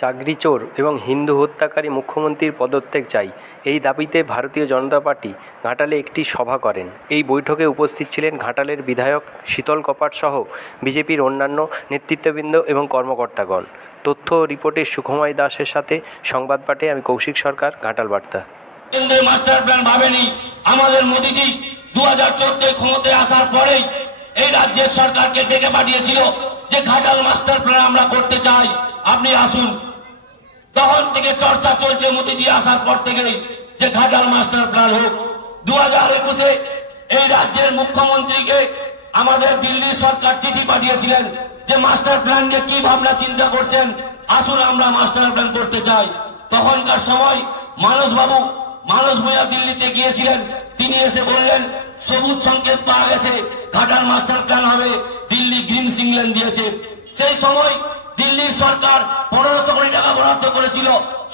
চাকরি চোর এবং হিন্দু হত্যাকারী মুখ্যমন্ত্রীর পদত্যাগ চাই, এই দাবিতে ভারতীয় জনতা পার্টি ঘাটালে একটি সভা করেন। এই বৈঠকে উপস্থিত ছিলেন ঘাটালের বিধায়ক শীতল কপাট সহ বিজেপির অন্যান্য নেতৃত্ববৃন্দ এবং কর্মকর্তাগণ। তথ্য ও রিপোর্টে সুখময় দাসের সাথে সংবাদ পাঠে আমি কৌশিক সরকার, ঘাটাল বার্তা। কেন্দ্রের মাস্টার প্ল্যান ভাবেনি। আমাদের মোদিজি 2014 ক্ষমতায় আসার পরেই এই রাজ্যের সরকারকে ডেকে পাঠিয়েছিল যে ঘাটাল মাস্টার প্ল্যান আমরা করতে চাই, আপনি আসুন। তখন থেকে চর্চা চলছে মোদিজি আসার পর থেকেই যে ঘাটাল মাস্টার প্ল্যান হোক। 2021-এ এই রাজ্যের মুখ্যমন্ত্রীকে আমাদের দিল্লির সরকার চিঠি পাঠিয়েছিলেন যে মাস্টার প্ল্যান নিয়ে কি ভাবনা চিন্তা করছেন, আসুন আমরা মাস্টার প্ল্যান করতে চাই। তখনকার সময় মানস ভূঁইয়া দিল্লিতে গিয়েছিলেন, তিনি এসে বললেন সবুজ সংকেত পাওয়া গেছে, ঘাটাল মাস্টার প্ল্যান হবে, দিল্লি গ্রিন সিগন্যাল দিয়েছে। সেই সময় দিল্লির সরকার 1500 কোটি টাকা বরাদ্দ করেছিল।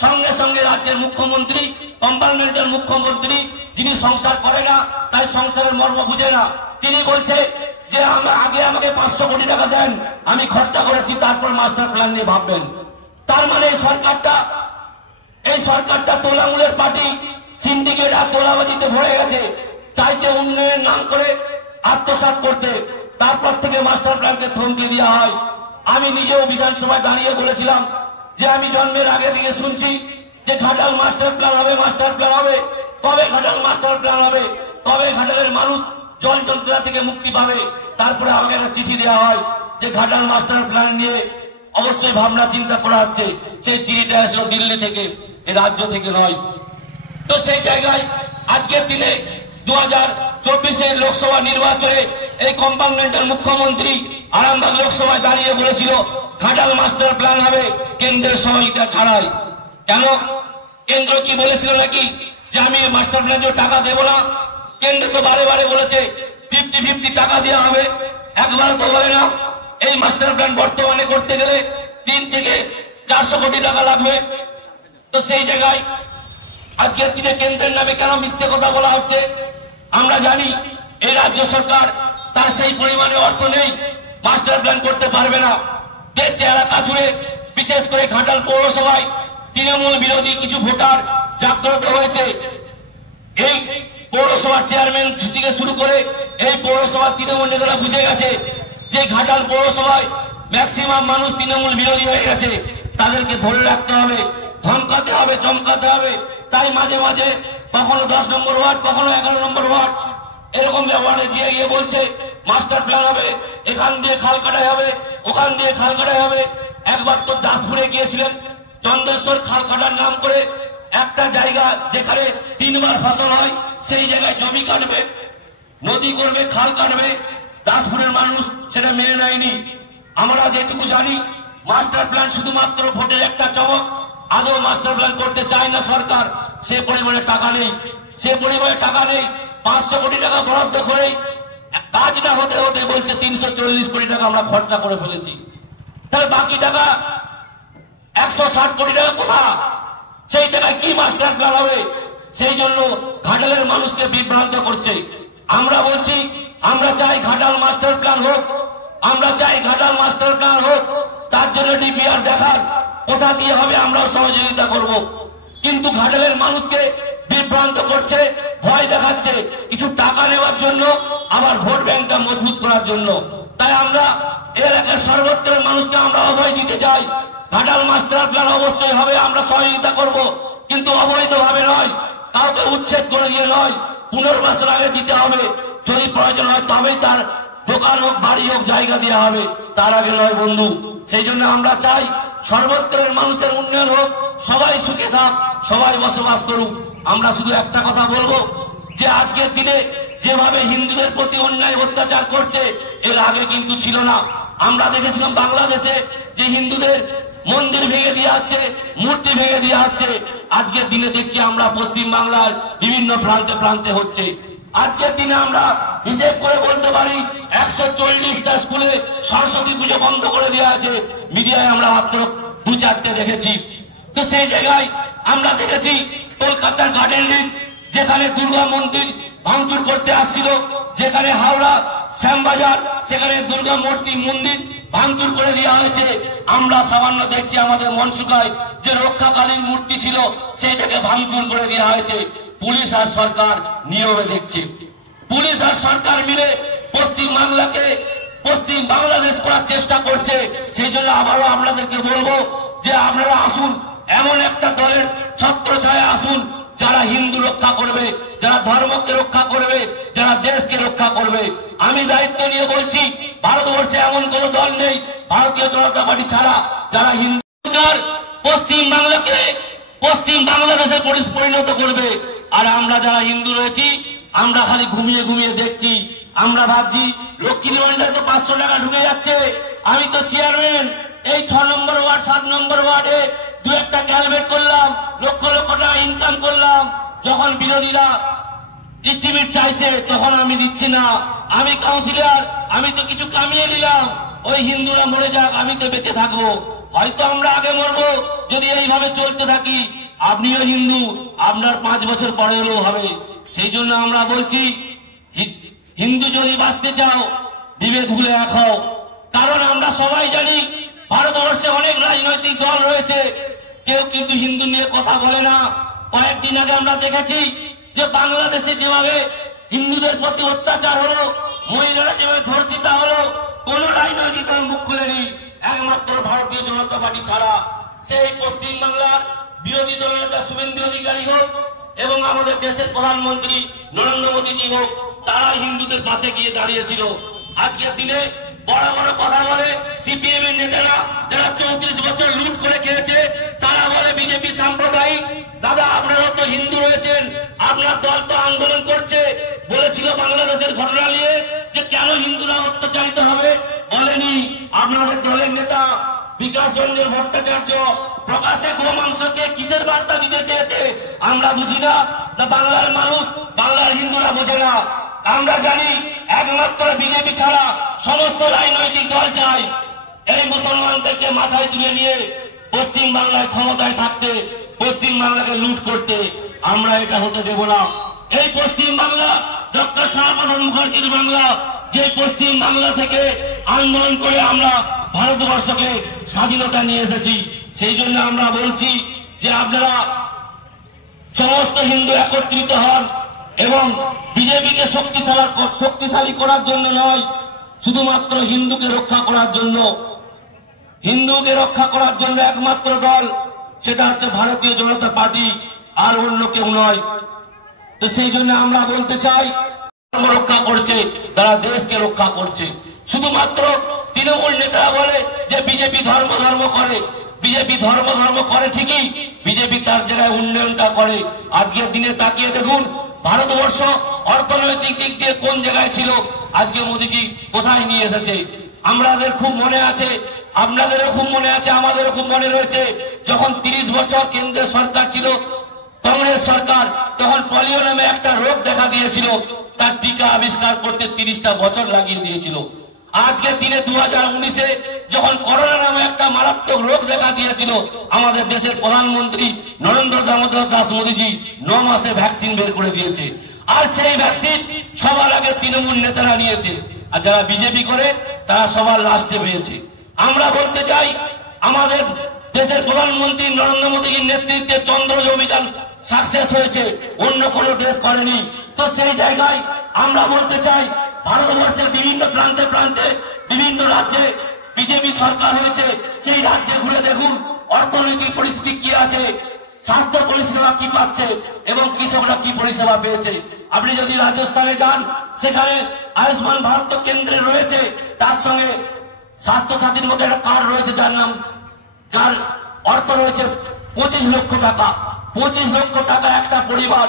সঙ্গে সঙ্গে রাজ্যের মুখ্যমন্ত্রী, কম্পার্টমেন্টের মুখ্যমন্ত্রী, যিনি সংসার করে না, তাই সংসারের মর্ম বুঝে না, তিনি বলছে যে আগে আমাকে 500 কোটি টাকা দেন, আমি খরচা করেছি, তারপর মাস্টার প্ল্যান নিয়ে ভাববেন। তার মানে এই সরকারটা তোলামূলের পার্টি, সিন্ডিকেট আর তোলাবাজিতে ভরে গেছে, চাইছে উন্নয়নের নাম করে আত্মসাৎ করতে। তারপর থেকে মাস্টার প্ল্যানকে থমকে দেওয়া হয়। আমি নিজেও বিধানসভায় দাঁড়িয়ে বলেছিলাম যে আমি জন্মের আগে থেকে শুনছি যে ঘাটাল মাস্টার প্ল্যান হবে, মাস্টার প্ল্যান হবে। কবে ঘাটাল মাস্টার প্ল্যান হবে, কবে ঘাটালের মানুষ জল যন্ত্রণা থেকে মুক্তি পাবে? তারপরে আমাকে একটা চিঠি দেওয়া হয় যে ঘাটাল মাস্টার প্ল্যান নিয়ে অবশ্যই ভাবনা চিন্তা করা হচ্ছে। সেই চিঠিটা আসলো দিল্লি থেকে, এই রাজ্য থেকে নয়। তো সেই জায়গায় আজকের দিনে 2024-এর লোকসভা নির্বাচনে এই কম্পার্টমেন্টের মুখ্যমন্ত্রী আরামবাগ লোকসভায় দাঁড়িয়ে বলেছিল ঘাটাল মাস্টার প্ল্যান হবে কেন্দ্রের সহযোগিতা ছাড়াই। কেন? কেন্দ্র কি বলেছিল নাকি যে আমি মাস্টার প্ল্যানের টাকা দেব না? কেন্দ্র তো বারে বারে বলেছে 50-50 টাকা দেওয়া হবে, একবার তো বলে না এই মাস্টার প্ল্যান বর্তমানে করতে গেলে 3 থেকে 400 কোটি টাকা লাগবে। তো সেই জায়গায় আজকের দিনে কেন্দ্রের নামে কেন মিথ্যে কথা বলা হচ্ছে? আমরা জানি এই রাজ্য সরকার তার সেই পরিমাণে অর্থ নেই, মাস্টার প্ল্যান করতে পারবে না। দেখছে এলাকা জুড়ে, বিশেষ করে ঘাটাল পৌরসভায় তৃণমূল বিরোধী কিছু ভোটার জাগ্রত হয়েছে। এই পৌরসভার চেয়ারম্যান থেকে শুরু করে এই পৌরসভার তৃণমূল নেতারা বুঝে গেছে যে ঘাটাল পৌরসভায় ম্যাক্সিমাম মানুষ তৃণমূল বিরোধী হয়ে গেছে, তাদেরকে ধরে রাখতে হবে, ধমকাতে হবে, চমকাতে হবে। তাই মাঝে মাঝে কখনো 10 নম্বর ওয়ার্ড, কখনো 11 নম্বর ওয়ার্ড, এরকম ব্যবহারে গিয়ে বলছে মাস্টার প্ল্যান হবে, এখান দিয়ে খাল কাটাই হবে, ওখান দিয়ে খাল কাটাই হবে। একবার তো দাসপুরে গিয়েছিলেন, চন্দ্রেশ্বর খাল কাটার নাম করে একটা জায়গা যেখানে 3 বার ফসল হয়, সেই জায়গায় জমি কাটবে, নদী করবে, খাল কাটবে। দাসপুরের মানুষ সেটা মেনে নেয়নি। আমরা যেটুকু জানি মাস্টার প্ল্যান শুধুমাত্র ভোটের একটা চমক, আদৌ মাস্টার প্ল্যান করতে চায় না সরকার। সে পরিমাণে টাকা নেই, 500 কোটি টাকা বরাদ্দ করে কাজ না হতে হতে বলছে 340 কোটি টাকা আমরা খরচা করে ফেলেছি। তাহলে বাকি টাকা 160 কোটি টাকা কোথা? সেই টাকায় কি মাস্টার প্ল্যান হবে? সেই জন্য ঘাটালের মানুষকে বিভ্রান্ত করছে। আমরা বলছি আমরা চাই ঘাটাল মাস্টার প্ল্যান হোক, আমরা চাই ঘাটাল মাস্টার প্ল্যান হোক। তার জন্য ডিপিআর দেখার কোথা দিয়ে হবে আমরাও সহযোগিতা করব। কিন্তু ঘাটালের মানুষকে বিভ্রান্ত করছে, ভয় দেখাচ্ছে, কিছু টাকা নেওয়ার জন্য, আবার ভোট ব্যাংকটা মজবুত করার জন্য। তাই আমরা এলাকার সর্বত্রের মানুষকে আমরা অভয় দিতে চাই, ঘাটাল মাস্টার প্ল্যান অবশ্যই হবে, আমরা সহযোগিতা করব, কিন্তু অবৈধভাবে নয়, কাউকে উচ্ছেদ করে দিয়ে নয়, পুনর্বাসন আগে দিতে হবে। যদি প্রয়োজন হয় তবেই তার দোকান হোক, বাড়ি হোক, জায়গা দেওয়া হবে, তার আগে নয় বন্ধু। সেই জন্য আমরা চাই সর্বত্রের মানুষের উন্নয়ন হোক, সবাই সুখে থাক, সবাই বসবাস করুক। আমরা শুধু একটা কথা বলবো যে আজকের দিনে যেভাবে হিন্দুদের প্রতি অন্যায় অত্যাচার করছে, এর আগে কিন্তু ছিল না। আমরা দেখেছিলাম বাংলাদেশে যে হিন্দুদের মন্দির ভেঙে দেওয়া হচ্ছে, মূর্তি ভেঙে দেওয়া হচ্ছে। আজকের দিনে দেখছি আমরা পশ্চিম বাংলার বিভিন্ন প্রান্তে প্রান্তে হচ্ছে। আজকের দিনে আমরা হিসেব করে বলতে পারি 140টা স্কুলে সরস্বতী পুজো বন্ধ করে দেওয়া আছে। মিডিয়ায় আমরা মাত্র 2-4টে দেখেছি। তো সেই জায়গায় আমরা দেখেছি কলকাতার গার্ডেন রিচ, যেখানে দুর্গা মন্দির ভাঙচুর করতে আসছিল, যেখানে হাওড়া শ্যামবাজার, সেখানে দুর্গা মূর্তি মন্দির ভাঙচুর করে দেওয়া হয়েছে। আমরা সামান্য দেখছি, আমাদের মন শুকায় যে রক্ষাকালীন মূর্তি ছিল সেইটাকে ভাঙচুর করে দেওয়া হয়েছে। পুলিশ আর সরকার নিয়মে দেখছে। পুলিশ আর সরকার মিলে পশ্চিম বাংলাকে পশ্চিম বাংলাদেশ করার চেষ্টা করছে। সেই জন্য আবারও আপনাদেরকে বলবো যে আপনারা আসুন, এমন একটা দলের ছত্রছায়া আসুন যারা হিন্দু রক্ষা করবে, যারা ধর্মকে রক্ষা করবে, যারা দেশকে রক্ষা করবে। আমি দায়িত্ব নিয়ে বলছি, ভারতবর্ষে এমন কোন দল নেই ভারতীয় জনতা পার্টি ছাড়া যারা হিন্দু পশ্চিম বাংলাকে পশ্চিম বাংলাদেশে পরিণত করবে। আর আমরা যারা হিন্দু রয়েছি আমরা খালি ঘুমিয়ে ঘুমিয়ে দেখছি। আমরা ভাবছি লক্ষ্মী ভান্ডারে তো 500 টাকা ঢুকে যাচ্ছে, আমি তো চেয়ারম্যান, এই 6 নম্বর ওয়ার্ড 7 নম্বর ওয়ার্ডে দু একটা ক্যালভেট করলাম, লক্ষ লক্ষ টাকা ইনকাম করলাম। যখন বিরোধীরা এস্টিমেট চাইছে তখন আমি দিচ্ছি না। আমি কাউন্সিলর, আমি তো কিছু কামিয়ে নিলাম, ওই হিন্দুরা মরে যাক, আমি তো বেঁচে থাকবো। হয়তো আমরা আগে মরবো যদি এইভাবে চলতে থাকি। আপনিও হিন্দু, আপনার 5 বছর পরে হলেও হবে। সেই জন্য আমরা বলছি, হিন্দু যদি বাঁচতে চাও বিভেদ ভুলে এক হও। কারণ আমরা সবাই জানি ভারতবর্ষে অনেক রাজনৈতিক দল রয়েছে, কেউ কিন্তু হিন্দু নিয়ে কথা বলে না। কয়েকদিন আগে আমরা দেখেছি যে বাংলাদেশে যেভাবে হিন্দুদের প্রতি অত্যাচার হলো, মহিলারা যেভাবে ধর্ষিতা হলো, কোন রাজনৈতিক দল মুখ খুলেনি, একমাত্র ভারতীয় জনতা পার্টি ছাড়া। সেই পশ্চিম বাংলার বিরোধী দলনেতা শুভেন্দু অধিকারী হোক এবং আমাদের দেশের প্রধানমন্ত্রী নরেন্দ্র মোদীজি হোক, তারা হিন্দুদের পাশে গিয়ে দাঁড়িয়েছিল। আজকের দিনে বড় বড় কথা বলে সিপিএম এর নেতারা, যারা 34 বছর লুট করে খেয়েছে, তারা বলে বিজেপি সাম্প্রদায়িক। দাদা, আপনারা তো হিন্দু রয়েছেন, আপনার দল তো আন্দোলন করছে, বলেছিল বাংলাদেশের ঘটনা নিয়ে যে কেন হিন্দুরা অত্যাচারিত হবে, বলেনি। আপনাদের দলের নেতা বিকাশ রঞ্জন ভট্টাচার্য প্রকাশ্যে গোমাংসকে কিসের বার্তা দিতে চেয়েছে আমরা বুঝি না। বাংলার মানুষ, বাংলার হিন্দুরা বোঝে না। আমরা জানি একমাত্র বিজেপি ছাড়া সমস্ত রাজনৈতিক দল চাই এই মুসলমানদেরকে মাথায় তুলে নিয়ে পশ্চিম বাংলায় ক্ষমতায় থাকতে, পশ্চিম বাংলাকে লুট করতে। আমরা এটা হতে দেব না। এই পশ্চিম বাংলা ডক্টর শ্যামাপ্রসাদ মুখার্জির বাংলা, যে পশ্চিম বাংলা থেকে আন্দোলন করে আমরা ভারতবর্ষকে স্বাধীনতা নিয়ে এসেছি। সেই জন্য আমরা বলছি যে আপনারা সমস্ত হিন্দু একত্রিত হন এবং বিজেপিকে শক্তিশালী করার জন্য নয়, শুধুমাত্র হিন্দুকে রক্ষা করার জন্য। হিন্দুকে রক্ষা করার জন্য একমাত্র দল, সেটা হচ্ছে ভারতীয় জনতা পার্টি, আর অন্য কেউ নয়। তো সেই জন্য আমরা বলতে চাই, ধর্ম রক্ষা করছে, তারা দেশকে রক্ষা করছে। শুধুমাত্র তৃণমূল নেতারা বলে যে বিজেপি ধর্ম ধর্ম করে। বিজেপি ধর্ম ধর্ম করে ঠিকই, বিজেপি তার জায়গায় উন্নয়নটা করে। আজকের দিনে তাকিয়ে দেখুন ভারতবর্ষ অর্থনৈতিক দিক দিয়ে কোন জায়গায় ছিল, আজকে মোদীজি কোথায় নিয়ে এসেছে। আমাদের খুব মনে আছে, আপনাদেরও খুব মনে আছে, আমাদেরও খুব মনে রয়েছে, যখন 30 বছর কেন্দ্রের সরকার ছিল, কংগ্রেস সরকার, তখন পোলিও নামে একটা রোগ দেখা দিয়েছিল, তার টিকা আবিষ্কার করতে 30টা বছর লাগিয়ে দিয়েছিল। আজকের দিনে 2019-এ যখন করোনা নামে একটা মারাত্মক রোগ দেখা দিয়েছিল, আমাদের দেশের প্রধানমন্ত্রী নরেন্দ্র দামোদর দাস মোদীজি 9 মাসে ভ্যাকসিন বের করে দিয়েছে। আর সেই ভ্যাকসিন সবার আগে তৃণমূল নেতারা নিয়েছে, আর যারা বিজেপি করে তারা সবার লাস্টে পেয়েছে। আমরা বলতে চাই, আমাদের দেশের প্রধানমন্ত্রী নরেন্দ্র মোদীর নেতৃত্বে চন্দ্রজ অভিযান সাকসেস হয়েছে, অন্য কোন দেশ করেনি। তো সেই জায়গায় আমরা বলতে চাই, ভারতবর্ষের বিভিন্ন প্রান্তে প্রান্তে বিভিন্ন রাজ্যে বিজেপি সরকার হয়েছে, সেই রাজ্যে ঘুরে দেখুন অর্থনৈতিক পরিস্থিতি কি আছে, স্বাস্থ্য পরিষেবা কি পাচ্ছে এবং কৃষকরা কি পরিষেবা পেয়েছে। আপনি যদি রাজস্থানে যান, সেখানে আয়ুষ্মান ভারত কেন্দ্রে রয়েছে, তার সঙ্গে স্বাস্থ্য সাথীর মধ্যে একটা কার্ড রয়েছে, যার অর্থ রয়েছে 25 লক্ষ টাকা। 25 লক্ষ টাকা একটা পরিবার